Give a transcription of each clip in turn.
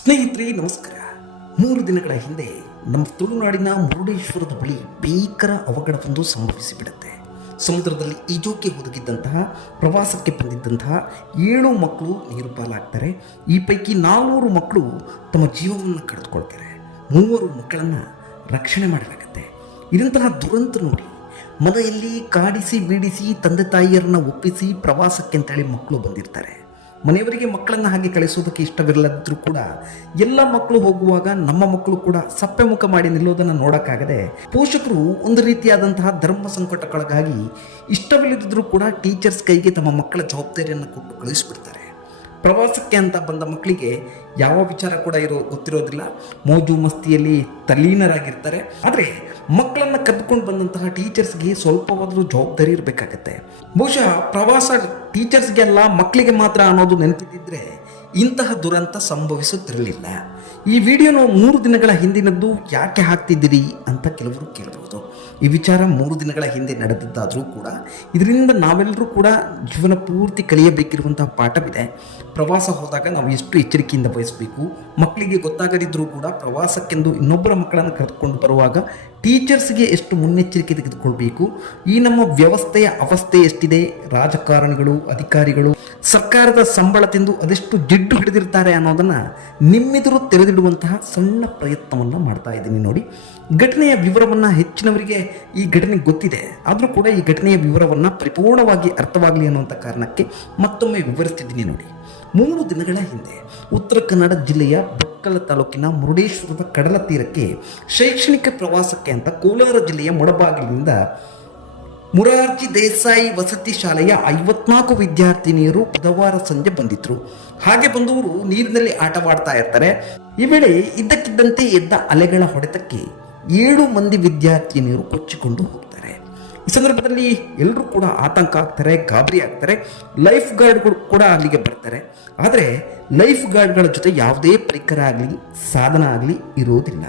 ಸ್ನೇಹಿತರೆ ನಮಸ್ಕಾರ. 3 ದಿನಗಳ ಹಿಂದೆ ನಮ್ಮ ತುಳುನಾಡಿನ ಮುರುಡೇಶ್ವರದ ಬಳಿ ಭೀಕರ ಅವಘಡವೊಂದು ಸಂಭವಿಸಿಬಿಡುತ್ತೆ. ಸಮುದ್ರದಲ್ಲಿ ಈಜೋಕೆ ಒದಗಿದ್ದಂತಹ ಪ್ರವಾಸಕ್ಕೆ ಬಂದಿದ್ದಂತಹ 7 ಮಕ್ಕಳು ನೀರು ಪಾಲಾಗ್ತಾರೆ. ಈ ಪೈಕಿ 4 ಮಕ್ಕಳು ತಮ್ಮ ಜೀವವನ್ನು ಕಳೆದುಕೊಳ್ತಾರೆ. 3 ಮಕ್ಕಳನ್ನು ರಕ್ಷಣೆ ಮಾಡಲಾಗುತ್ತೆ. ಇದಂತಹ ದುರಂತ ನೋಡಿ ಮನೆಯಲ್ಲಿ ಕಾಡಿಸಿ ಬೀಡಿಸಿ ತಂದೆ ತಾಯಿಯರನ್ನ ಒಪ್ಪಿಸಿ ಪ್ರವಾಸಕ್ಕೆ ಅಂತೇಳಿ ಮಕ್ಕಳು ಬಂದಿರ್ತಾರೆ. ಮನೆಯವರಿಗೆ ಮಕ್ಕಳನ್ನು ಹಾಗೆ ಕಳಿಸೋದಕ್ಕೆ ಇಷ್ಟವಿರಲಾದರೂ ಕೂಡ ಎಲ್ಲ ಮಕ್ಕಳು ಹೋಗುವಾಗ ನಮ್ಮ ಮಕ್ಕಳು ಕೂಡ ಸಪ್ಪೆ ಮುಖ ಮಾಡಿ ನಿಲ್ಲೋದನ್ನು ನೋಡೋಕ್ಕಾಗದೆ ಪೋಷಕರು ಒಂದು ರೀತಿಯಾದಂತಹ ಧರ್ಮ ಸಂಕಟಕ್ಕೊಳಗಾಗಿ ಇಷ್ಟವಿಲ್ಲದಿದ್ದರೂ ಕೂಡ ಟೀಚರ್ಸ್ ಕೈಗೆ ತಮ್ಮ ಮಕ್ಕಳ ಜವಾಬ್ದಾರಿಯನ್ನು ಕೊಟ್ಟು ಕಳಿಸ್ಬಿಡ್ತಾರೆ. ಪ್ರವಾಸಕ್ಕೆ ಅಂತ ಬಂದ ಮಕ್ಕಳಿಗೆ ಯಾವ ವಿಚಾರ ಕೂಡ ಗೊತ್ತಿರೋದಿಲ್ಲ. ಮೋಜು ಮಸ್ತಿಯಲ್ಲಿ ತಲ್ಲೀನರಾಗಿರ್ತಾರೆ. ಆದರೆ ಮಕ್ಕಳನ್ನು ಕರೆದುಕೊಂಡು ಬಂದಂತಹ ಟೀಚರ್ಸ್ಗೆ ಸ್ವಲ್ಪವಾದರೂ ಜವಾಬ್ದಾರಿ ಇರಬೇಕಾಗತ್ತೆ. ಬಹುಶಃ ಪ್ರವಾಸ ಟೀಚರ್ಸ್ಗೆ ಅಲ್ಲ ಮಕ್ಕಳಿಗೆ ಮಾತ್ರ ಅನ್ನೋದು ನೆನಪಿದ್ದಿದ್ರೆ ಇಂತಹ ದುರಂತ ಸಂಭವಿಸುತ್ತಿರಲಿಲ್ಲ. ಈ ವಿಡಿಯೋನು 3 ದಿನಗಳ ಹಿಂದಿನದ್ದು ಯಾಕೆ ಹಾಕ್ತಿದ್ದೀರಿ ಅಂತ ಕೆಲವರು ಕೇಳಬಹುದು. ಈ ವಿಚಾರ 3 ದಿನಗಳ ಹಿಂದೆ ನಡೆದದ್ದಾದರೂ ಕೂಡ ಇದರಿಂದ ನಾವೆಲ್ಲರೂ ಕೂಡ ಜೀವನ ಪೂರ್ತಿ ಕಲಿಯಬೇಕಿರುವಂತಹ ಪಾಠವಿದೆ. ಪ್ರವಾಸ ಹೋದಾಗ ನಾವು ಎಷ್ಟು ಎಚ್ಚರಿಕೆಯಿಂದ ವಹಿಸಬೇಕು. ಮಕ್ಕಳಿಗೆ ಗೊತ್ತಾಗದಿದ್ದರೂ ಕೂಡ ಪ್ರವಾಸಕ್ಕೆಂದು ಇನ್ನೊಬ್ಬರ ಮಕ್ಕಳನ್ನು ಕರೆದುಕೊಂಡು ಬರುವಾಗ ಟೀಚರ್ಸ್ಗೆ ಎಷ್ಟು ಮುನ್ನೆಚ್ಚರಿಕೆ ತೆಗೆದುಕೊಳ್ಬೇಕು. ಈ ನಮ್ಮ ವ್ಯವಸ್ಥೆಯ ಅವಸ್ಥೆ ಎಷ್ಟಿದೆ, ರಾಜಕಾರಣಿಗಳು ಅಧಿಕಾರಿಗಳು ಸರ್ಕಾರದ ಸಂಬಳ ತಿಂದು ಅದೆಷ್ಟು ಜಿಡ್ಡು ಹಿಡಿದಿರ್ತಾರೆ ಅನ್ನೋದನ್ನು ನಿಮ್ಮೆದುರು ತೆರೆದಿಡುವಂತಹ ಸಣ್ಣ ಪ್ರಯತ್ನವನ್ನು ಮಾಡ್ತಾ ಇದ್ದೀನಿ ನೋಡಿ. ಘಟನೆಯ ವಿವರವನ್ನು ಹೆಚ್ಚಿನವರಿಗೆ ಈ ಘಟನೆ ಗೊತ್ತಿದೆ, ಆದರೂ ಕೂಡ ಈ ಘಟನೆಯ ವಿವರವನ್ನು ಪರಿಪೂರ್ಣವಾಗಿ ಅರ್ಥವಾಗಲಿ ಅನ್ನುವಂಥ ಕಾರಣಕ್ಕೆ ಮತ್ತೊಮ್ಮೆ ವಿವರಿಸ್ತಿದ್ದೀನಿ ನೋಡಿ. 3 ದಿನಗಳ ಹಿಂದೆ ಉತ್ತರ ಕನ್ನಡ ಜಿಲ್ಲೆಯ ಬೆಕ್ಕಲ ತಾಲೂಕಿನ ಮುರುಡೇಶ್ವರದ ಕಡಲ ತೀರಕ್ಕೆ ಶೈಕ್ಷಣಿಕ ಪ್ರವಾಸಕ್ಕೆ ಅಂತ ಕೋಲಾರ ಜಿಲ್ಲೆಯ ಮುಳಬಾಗಿಲಿನಿಂದ ಮೊರಾರ್ಜಿ ದೇಸಾಯಿ ವಸತಿ ಶಾಲೆಯ 54 ವಿದ್ಯಾರ್ಥಿನಿಯರು ಬುಧವಾರ ಸಂಜೆ ಬಂದಿದ್ರು. ಹಾಗೆ ಬಂದವರು ನೀರಿನಲ್ಲಿ ಆಟವಾಡ್ತಾ ಇರ್ತಾರೆ. ಈ ವೇಳೆ ಇದ್ದಕ್ಕಿದ್ದಂತೆ ಎದ್ದ ಅಲೆಗಳ ಹೊಡೆತಕ್ಕೆ 7 ಮಂದಿ ವಿದ್ಯಾರ್ಥಿನಿಯರು ಕೊಚ್ಚಿಕೊಂಡು ಹೋಗ್ತಾರೆ. ಈ ಸಂದರ್ಭದಲ್ಲಿ ಎಲ್ಲರೂ ಕೂಡ ಆತಂಕ ಆಗ್ತಾರೆ, ಗಾಬರಿ ಆಗ್ತಾರೆ. ಲೈಫ್ ಗಾರ್ಡ್ಗಳು ಕೂಡ ಅಲ್ಲಿಗೆ ಬರ್ತಾರೆ. ಆದರೆ ಲೈಫ್ ಗಾರ್ಡ್ಗಳ ಜೊತೆ ಯಾವುದೇ ಪರಿಕರ ಆಗಲಿ ಸಾಧನ ಆಗಲಿ ಇರೋದಿಲ್ಲ.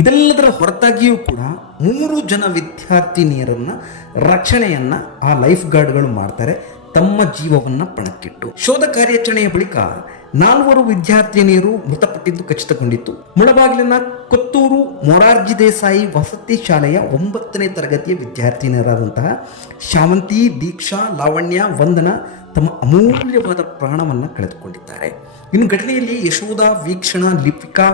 ಇದೆಲ್ಲದರ ಹೊರತಾಗಿಯೂ ಕೂಡ 3 ಜನ ವಿದ್ಯಾರ್ಥಿನಿಯರನ್ನು ರಕ್ಷಣೆಯನ್ನು ಆ ಲೈಫ್ ಗಾರ್ಡ್ಗಳು ಮಾಡ್ತಾರೆ, ತಮ್ಮ ಜೀವವನ್ನು ಪಣಕ್ಕಿಟ್ಟು. ಶೋಧ ಕಾರ್ಯಾಚರಣೆಯ ಬಳಿಕ 4 ವಿದ್ಯಾರ್ಥಿನಿಯರು ಮೃತಪಟ್ಟಿದ್ದು ಖಚಿತಗೊಂಡಿತ್ತು. ಮುಳಬಾಗಿಲಿನ ಕೊತ್ತೂರು ಮೊರಾರ್ಜಿ ದೇಸಾಯಿ ವಸತಿ ಶಾಲೆಯ 9ನೇ ತರಗತಿಯ ವಿದ್ಯಾರ್ಥಿನಿಯರಾದಂತಹ ಶಾವಂತಿ, ದೀಕ್ಷಾ, ಲಾವಣ್ಯ, ವಂದನಾ ತಮ್ಮ ಅಮೂಲ್ಯವಾದ ಪ್ರಾಣವನ್ನು ಕಳೆದುಕೊಂಡಿದ್ದಾರೆ. ಇನ್ನು ಘಟನೆಯಲ್ಲಿ ಯಶೋಧ, ವೀಕ್ಷಣಾ, ಲಿಪಿಕಾ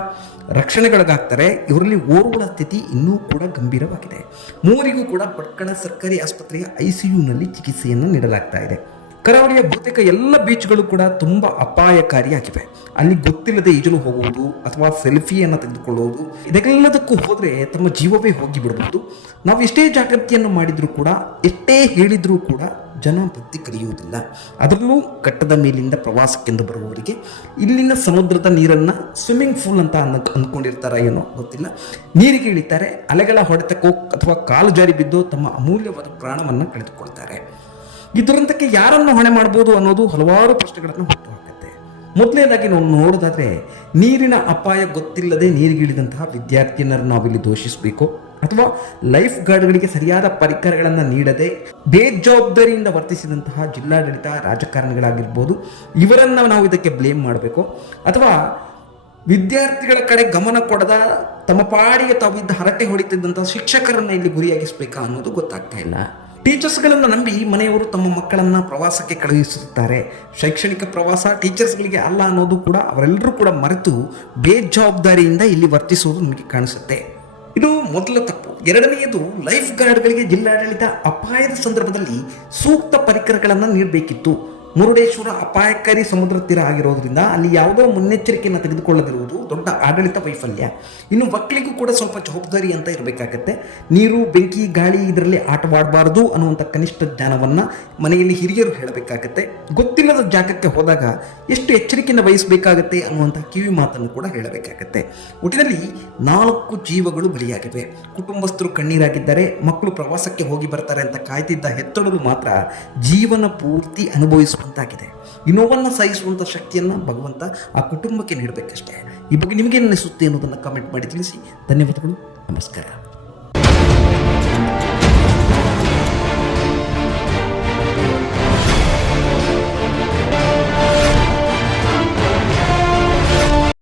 ರಕ್ಷಣೆಗೊಳಗಾಗ್ತಾರೆ. ಇವರಲ್ಲಿ ಓರ್ವಳ ಸ್ಥಿತಿ ಇನ್ನೂ ಕೂಡ ಗಂಭೀರವಾಗಿದೆ. 3 ಕೂಡ ಭಟ್ಕಳ ಸರ್ಕಾರಿ ಆಸ್ಪತ್ರೆಯ ICUನಲ್ಲಿ ಚಿಕಿತ್ಸೆಯನ್ನು ನೀಡಲಾಗ್ತಾ ಇದೆ. ಕರಾವಳಿಯ ಬಹುತೇಕ ಎಲ್ಲ ಬೀಚ್ಗಳು ಕೂಡ ತುಂಬ ಅಪಾಯಕಾರಿಯಾಗಿವೆ. ಅಲ್ಲಿ ಗೊತ್ತಿಲ್ಲದೆ ಈಜಲು ಹೋಗುವುದು ಅಥವಾ ಸೆಲ್ಫಿಯನ್ನು ತೆಗೆದುಕೊಳ್ಳುವುದು, ಇದೆಲ್ಲದಕ್ಕೂ ಹೋದರೆ ತಮ್ಮ ಜೀವವೇ ಹೋಗಿ ಬಿಡಬಹುದು. ನಾವು ಎಷ್ಟೇ ಜಾಗೃತಿಯನ್ನು ಮಾಡಿದರೂ ಕೂಡ, ಎಷ್ಟೇ ಹೇಳಿದರೂ ಕೂಡ ಜನ ಬುದ್ಧಿ ಕಲಿಯುವುದಿಲ್ಲ. ಅದರಲ್ಲೂ ಕಟ್ಟದ ಮೇಲಿಂದ ಪ್ರವಾಸಕ್ಕೆಂದು ಬರುವವರಿಗೆ ಇಲ್ಲಿನ ಸಮುದ್ರದ ನೀರನ್ನು ಸ್ವಿಮ್ಮಿಂಗ್ ಪೂಲ್ ಅಂತ ಅಂದ್ಕೊಂಡಿರ್ತಾರ ಏನೋ ಗೊತ್ತಿಲ್ಲ. ನೀರಿಗೆ ಇಳಿತಾರೆ, ಅಲೆಗಳ ಹೊಡೆತಕ್ಕೋ ಅಥವಾ ಕಾಲು ಜಾರಿ ಬಿದ್ದು ತಮ್ಮ ಅಮೂಲ್ಯವಾದ ಪ್ರಾಣವನ್ನು ಕಳೆದುಕೊಳ್ತಾರೆ. ಈ ದುರಂತಕ್ಕೆ ಯಾರನ್ನು ಹೊಣೆ ಮಾಡ್ಬೋದು ಅನ್ನೋದು ಹಲವಾರು ಪ್ರಶ್ನೆಗಳನ್ನು ಹುಟ್ಟುಹಾಕುತ್ತೆ. ಮೊದಲನೇದಾಗಿ ನಾವು ನೋಡೋದಾದ್ರೆ, ನೀರಿನ ಅಪಾಯ ಗೊತ್ತಿಲ್ಲದೆ ನೀರಿಗಿಳಿದಂತಹ ವಿದ್ಯಾರ್ಥಿನಿಯರನ್ನು ನಾವಿಲ್ಲಿ ದೋಷಿಸಬೇಕು ಅಥವಾ ಲೈಫ್ ಗಾರ್ಡ್ಗಳಿಗೆ ಸರಿಯಾದ ಪರಿಕರಗಳನ್ನು ನೀಡದೆ ಬೇಜವಾಬ್ದಾರಿಯಿಂದ ವರ್ತಿಸಿದಂತಹ ಜಿಲ್ಲಾಡಳಿತ, ರಾಜಕಾರಣಿಗಳಾಗಿರ್ಬೋದು, ಇವರನ್ನು ನಾವು ಇದಕ್ಕೆ ಬ್ಲೇಮ್ ಮಾಡಬೇಕು ಅಥವಾ ವಿದ್ಯಾರ್ಥಿಗಳ ಕಡೆ ಗಮನ ಕೊಡದ ತಮ್ಮ ಪಾಡಿಗೆ ತಾವಿದ್ದ ಹರಟೆ ಹೊಡಿತಿದ್ದಂತಹ ಶಿಕ್ಷಕರನ್ನು ಇಲ್ಲಿ ಗುರಿಯಾಗಿಸಬೇಕಾ ಅನ್ನೋದು ಗೊತ್ತಾಗ್ತಾ ಇಲ್ಲ. ಟೀಚರ್ಸ್ಗಳನ್ನು ನಂಬಿ ಮನೆಯವರು ತಮ್ಮ ಮಕ್ಕಳನ್ನು ಪ್ರವಾಸಕ್ಕೆ ಕಳುಹಿಸುತ್ತಾರೆ. ಶೈಕ್ಷಣಿಕ ಪ್ರವಾಸ ಟೀಚರ್ಸ್ಗಳಿಗೆ ಅಲ್ಲ ಅನ್ನೋದು ಕೂಡ ಅವರೆಲ್ಲರೂ ಕೂಡ ಮರೆತು ಬೇಜವಾಬ್ದಾರಿಯಿಂದ ಇಲ್ಲಿ ವರ್ತಿಸುವುದು ನಮಗೆ ಕಾಣಿಸುತ್ತೆ. ಇದು ಮೊದಲ ತಪ್ಪು. ಎರಡನೆಯದು, ಲೈಫ್ ಗಾರ್ಡ್ಗಳಿಗೆ ಜಿಲ್ಲಾಡಳಿತ ಅಪಾಯದ ಸಂದರ್ಭದಲ್ಲಿ ಸೂಕ್ತ ಪರಿಕರಗಳನ್ನು ನೀಡಬೇಕಿತ್ತು. ಮುರುಡೇಶ್ವರ ಅಪಾಯಕಾರಿ ಸಮುದ್ರ ತೀರ ಆಗಿರೋದ್ರಿಂದ ಅಲ್ಲಿ ಯಾವುದೋ ಮುನ್ನೆಚ್ಚರಿಕೆಯನ್ನು ತೆಗೆದುಕೊಳ್ಳದಿರುವುದು ದೊಡ್ಡ ಆಡಳಿತ ವೈಫಲ್ಯ. ಇನ್ನು ಮಕ್ಕಳಿಗೂ ಕೂಡ ಸ್ವಲ್ಪ ಜವಾಬ್ದಾರಿ ಅಂತ ಇರಬೇಕಾಗತ್ತೆ. ನೀರು, ಬೆಂಕಿ, ಗಾಳಿ ಇದರಲ್ಲಿ ಆಟವಾಡಬಾರ್ದು ಅನ್ನುವಂಥ ಕನಿಷ್ಠ ಜ್ಞಾನವನ್ನು ಮನೆಯಲ್ಲಿ ಹಿರಿಯರು ಹೇಳಬೇಕಾಗತ್ತೆ. ಗೊತ್ತಿಲ್ಲದ ಜಾಗಕ್ಕೆ ಹೋದಾಗ ಎಷ್ಟು ಎಚ್ಚರಿಕೆಯನ್ನು ವಹಿಸಬೇಕಾಗತ್ತೆ ಅನ್ನುವಂಥ ಕಿವಿ ಮಾತನ್ನು ಕೂಡ ಹೇಳಬೇಕಾಗತ್ತೆ. ಒಟ್ಟಿನಲ್ಲಿ 4 ಜೀವಗಳು ಬಲಿಯಾಗಿವೆ. ಕುಟುಂಬಸ್ಥರು ಕಣ್ಣೀರಾಗಿದ್ದಾರೆ. ಮಕ್ಕಳು ಪ್ರವಾಸಕ್ಕೆ ಹೋಗಿ ಬರ್ತಾರೆ ಅಂತ ಕಾಯ್ತಿದ್ದ ಹೆತ್ತೊಡಲು ಮಾತ್ರ ಜೀವನ ಪೂರ್ತಿ ಅನುಭವಿಸುವಂತಾಗಿದೆ. ಈ ನೋವನ್ನು ಸಹಿಸುವಂಥ ಶಕ್ತಿಯನ್ನು ಭಗವಂತ ಆ ಕುಟುಂಬಕ್ಕೆ ನೀಡಬೇಕಷ್ಟೇ. ಈ ಬಗ್ಗೆ ನಿಮಗೇನು ಅನಿಸುತ್ತೆ ಅನ್ನೋದನ್ನು ಕಮೆಂಟ್ ಮಾಡಿ ತಿಳಿಸಿ. ಧನ್ಯವಾದಗಳು. ನಮಸ್ಕಾರ.